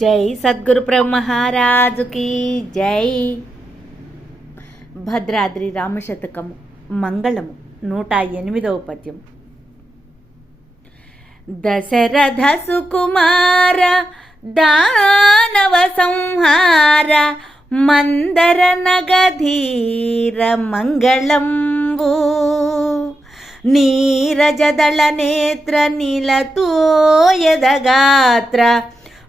జై సద్గురు బ్రహ్మహారాజుకి జై. భద్రాద్రి రామశతకము మంగళము నూట ఎనిమిదవ పద్యం. దశరథ సుకుమార దానవ సంహార మందర నగధీర మంగళంబు. నీరజదళ నేత్ర నీలతోయదగాత్ర గాత్ర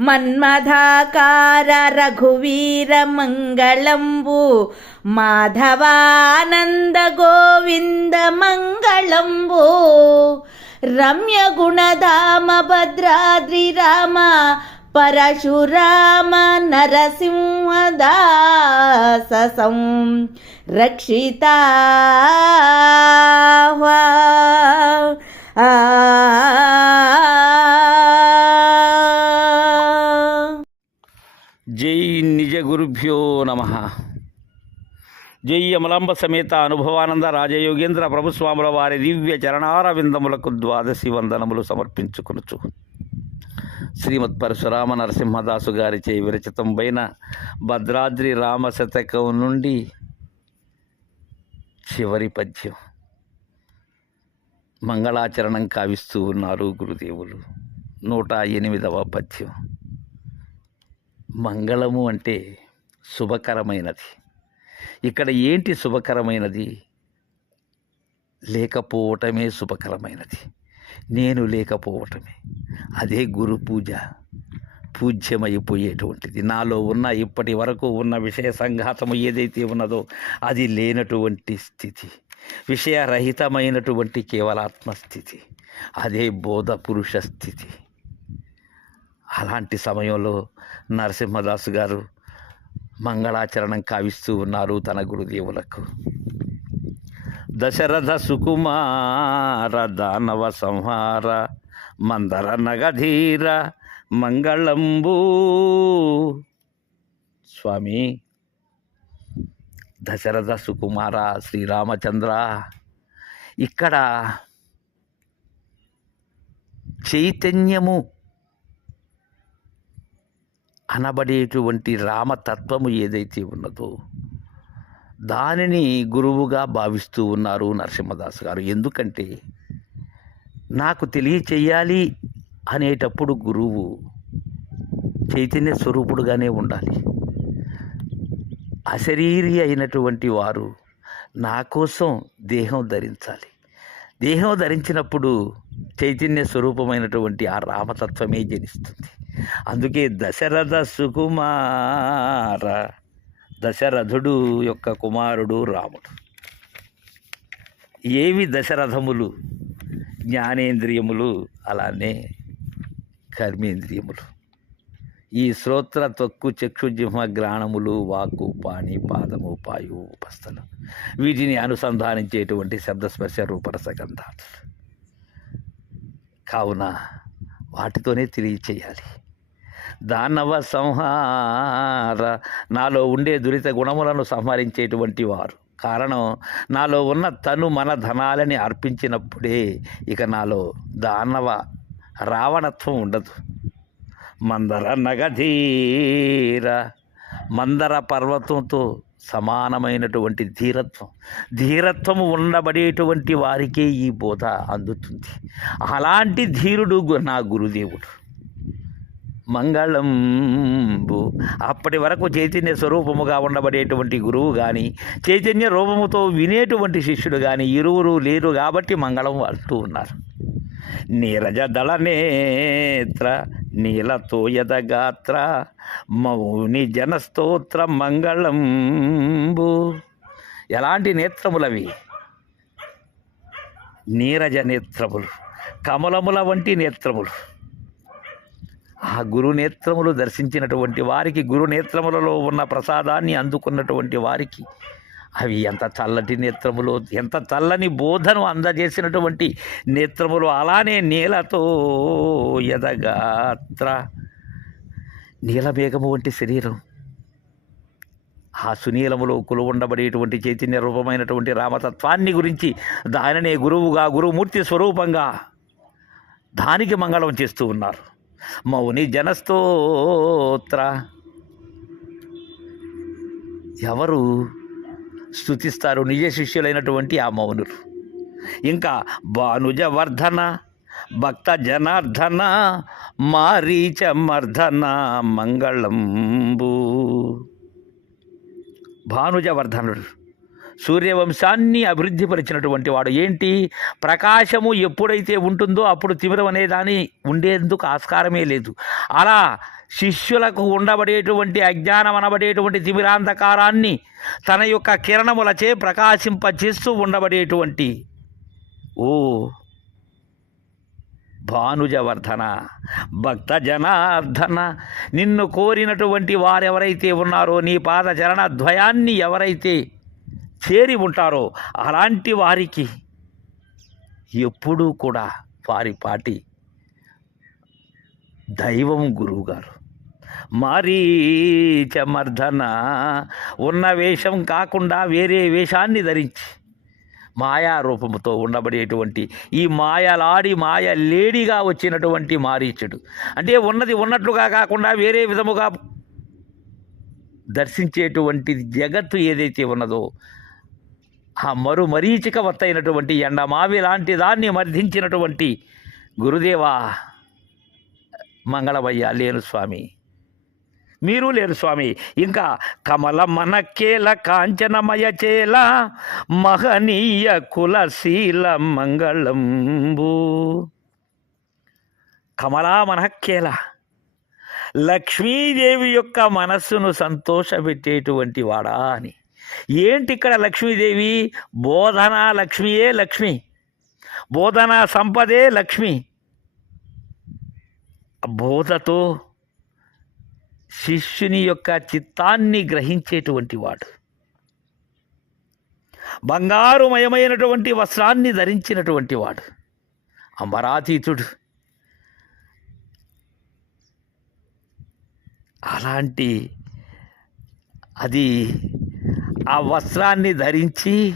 మన్మధాకార రఘువీర మంగళంబు మాధవానంద గోవింద మంగళంబు రమ్య గుణధామ భద్రాద్రి రామ పరశురామ నరసింహదాస రక్షిత ఆ గురుభ్యో నమ. జై అమలాంబ సమేత అనుభవానంద రాజయోగేంద్ర ప్రభుస్వాముల వారి దివ్య చరణార విందములకు ద్వాదశి వందనములు సమర్పించుకొనుచు. శ్రీమద్ పరశురామ నరసింహదాసు గారిచే విరచితం పైన భద్రాద్రి రామ శతకం నుండి చివరి పద్యం. మంగళాచరణం కావిస్తూ ఉన్నారు గురుదేవులు. నూట ఎనిమిదవ పద్యం. మంగళము అంటే శుభకరమైనది. ఇక్కడ ఏంటి శుభకరమైనది? లేకపోవటమే శుభకరమైనది. నేను లేకపోవటమే. అదే గురు పూజ పూజ్యమైపోయేటువంటిది. నాలో ఉన్న ఇప్పటి వరకు ఉన్న విషయ సంఘాతము ఏదైతే ఉన్నదో అది లేనటువంటి స్థితి. విషయరహితమైనటువంటి కేవలాత్మస్థితి. అదే బోధ పురుష స్థితి అలాంటి సమయంలో నరసింహదాసు గారు మంగళాచరణం కావిస్తూ ఉన్నారు తన గురుదేవులకు. దశరథ సుకుమార దానవ సంహార మందర నగధీర మంగళంబూ. స్వామి దశరథ సుకుమార శ్రీరామచంద్ర ఇక్కడ చైతన్యము అనబడేటువంటి రామతత్వము ఏదైతే ఉన్నదో దానిని గురువుగా భావిస్తూ ఉన్నారు నరసింహదాస్ గారు. ఎందుకంటే నాకు తెలియచేయాలి అనేటప్పుడు గురువు చైతన్య స్వరూపుడుగానే ఉండాలి. అశరీరి అయినటువంటి వారు నా కోసం దేహం ధరించాలి. దేహం ధరించినప్పుడు చైతన్య స్వరూపమైనటువంటి ఆ రామతత్వమే జనిస్తుంది. అందుకే దశరథ సుకుమార దశరథుడు యొక్క కుమారుడు రాముడు. ఏవి దశరథములు జ్ఞానేంద్రియములు అలానే కర్మేంద్రియములు. ఈ శ్రోత్ర తొక్కు చక్షు జిహ్మ గ్రాణములు వాక్కు పాణి పాదము పాయు ఉపస్థలు. వీటిని అనుసంధానించేటువంటి శబ్దస్పర్శ రూపరసగంధాలు. కావున వాటితోనే తెలియచేయాలి. దానవ సంహార. నాలో ఉండే దురిత గుణములను సంహరించేటువంటి వారు. కారణం నాలో ఉన్న తను మన ధనాలని అర్పించినప్పుడే ఇక నాలో దానవ రావణత్వం ఉండదు. మందర నగధీర. మందర పర్వతంతో సమానమైనటువంటి ధీరత్వం. ధీరత్వము ఉండబడేటువంటి వారికే ఈ బోధ అందుతుంది. అలాంటి ధీరుడు గు- నా గురుదేవుడు. మంగళంబు. అప్పటి వరకు చైతన్య స్వరూపముగా ఉండబడేటువంటి గురువు కానీ చైతన్య రూపముతో వినేటువంటి శిష్యుడు కానీ ఇరువురు లేరు కాబట్టి మంగళం అంటూ ఉన్నారు. నీరజ దళ నేత్ర నీలతోయద గాత్ర మౌని జనస్తోత్ర మంగళంబు. ఎలాంటి నేత్రములవి? నీరజ నేత్రములు కమలముల వంటి నేత్రములు. ఆ గురు నేత్రములు దర్శించినటువంటి వారికి గురునేత్రములలో ఉన్న ప్రసాదాన్ని అందుకున్నటువంటి వారికి అవి ఎంత చల్లటి నేత్రములు ఎంత చల్లని బోధను అందజేసినటువంటి నేత్రములు అలానే నీలతో ఎదగాత్ర నీలమేఘము వంటి శరీరం ఆ సునీలములో కులువుండబడేటువంటి చైతన్య రూపమైనటువంటి రామతత్వాన్ని గురించి దానినే గురువుగా గురుమూర్తి స్వరూపంగా దానికి మంగళం చేస్తూ ఉన్నారు. మౌని జనస్తోత్ర. ఎవరు స్థుతిస్తారు నిజ శిష్యులైనటువంటి ఆ మౌనులు? ఇంకా భానుజవర్ధన భక్త జనార్దన మారీచ మర్ధన మంగళంబు. భానుజవర్ధనుడు సూర్యవంశాన్ని అభివృద్ధిపరిచినటువంటి వాడు. ఏంటి? ప్రకాశము ఎప్పుడైతే ఉంటుందో అప్పుడు తిమిరం అనే దాని ఉండేందుకు ఆస్కారమే లేదు. అలా శిష్యులకు ఉండబడేటువంటి అజ్ఞానం అనబడేటువంటి తిమిరాంధకారాన్ని తన యొక్క కిరణములచే ప్రకాశింపచేస్తూ ఉండబడేటువంటి ఓ భానుజవర్ధన భక్త జనార్దన నిన్ను కోరినటువంటి వారెవరైతే ఉన్నారో నీ పాదచరణ ద్వయాన్ని ఎవరైతే చేరి ఉంటారో అలాంటి వారికి ఎప్పుడూ కూడా వారి పాటి దైవం గురువుగారు. మారీచమర్ధన ఉన్న వేషం కాకుండా వేరే వేషాన్ని ధరించి మాయా రూపముతో ఉండబడేటువంటి ఈ మాయలాడి మాయ లేడిగా వచ్చినటువంటి మారీచుడు. అంటే ఉన్నది ఉన్నట్లుగా కాకుండా వేరే విధముగా దర్శించేటువంటి జగత్తు ఏదైతే ఉన్నదో ఆ మరు మరీచిక వత్తైనటువంటి ఎండమావి లాంటి దాన్ని మర్ధించినటువంటి గురుదేవా మంగళమయ్య లేను స్వామి. మీరు లేరు స్వామి. ఇంకా కమల మనకేల కాంచనమయ చేల మహనీయ కులశీల మంగళంబు. కమలా మనకేల లక్ష్మీదేవి యొక్క మనస్సును సంతోషపెట్టేటువంటి వాడా అని. ఏంటి ఇక్కడ లక్ష్మీదేవి? బోధన లక్ష్మియే లక్ష్మి. బోధన సంపదే లక్ష్మి. బోధతో శిష్యుని యొక్క చిత్తాన్ని గ్రహించేటువంటి వాడు. బంగారుమయమైనటువంటి వస్త్రాన్ని ధరించినటువంటి వాడు. అమరాతీతుడు. అలాంటి అది ఆ వస్త్రాన్ని ధరించి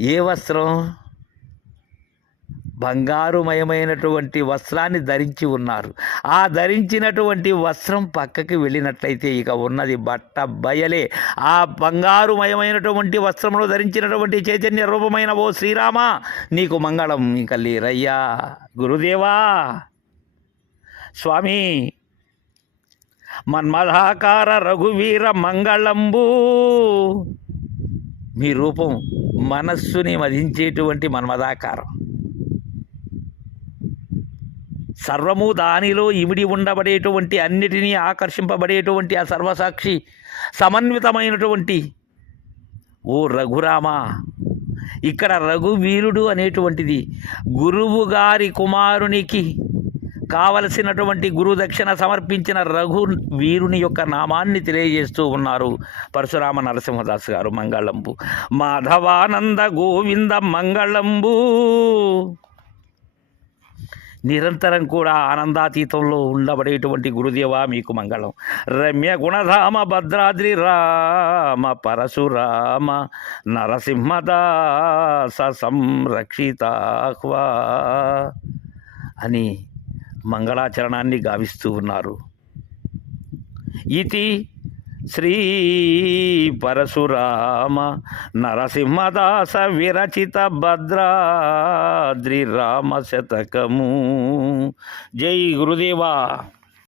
ఏ వస్త్రం? బంగారుమయమైనటువంటి వస్త్రాన్ని ధరించి ఉన్నారు. ఆ ధరించినటువంటి వస్త్రం పక్కకి వెళ్ళినట్లయితే ఇక ఉన్నది బట్ట బయలే. ఆ బంగారుమయమైనటువంటి వస్త్రమును ధరించినటువంటి చైతన్య రూపమైన ఓ శ్రీరామ నీకు మంగళం ఇంకా లేరయ్యా. గురుదేవా స్వామి మన్మధాకార రఘువీర మంగళంబు. మీ రూపం మనస్సుని మధించేటువంటి మన్మధాకారం సర్వము దానిలో ఇమిడి ఉండబడేటువంటి అన్నిటినీ ఆకర్షింపబడేటువంటి ఆ సర్వసాక్షి సమన్వితమైనటువంటి ఓ రఘురామ. ఇక్కడ రఘువీరుడు అనేటువంటిది గురువు గారి కుమారునికి కావలసినటువంటి గురు దక్షిణ సమర్పించిన రఘు వీరుని యొక్క నామాన్ని తెలియజేస్తూ ఉన్నారు. పరశురామ నరసింహదాస్ గారు మంగళంబు. మాధవానంద గోవింద మంగళంబు. నిరంతరం కూడా ఆనందాతీతంలో ఉండబడేటువంటి గురుదేవ మీకు మంగళం. రమ్య గుణధామ భద్రాద్రి రామ పరశురామ నరసింహదాస సంరక్షితాహ్వా అని మంగళాచరణాన్ని గావిస్తూ ఉన్నారు. ఇది శ్రీ పరశురామ నరసింహదాస విరచిత భద్రాద్రి రామ శతకము. జై గురుదేవా!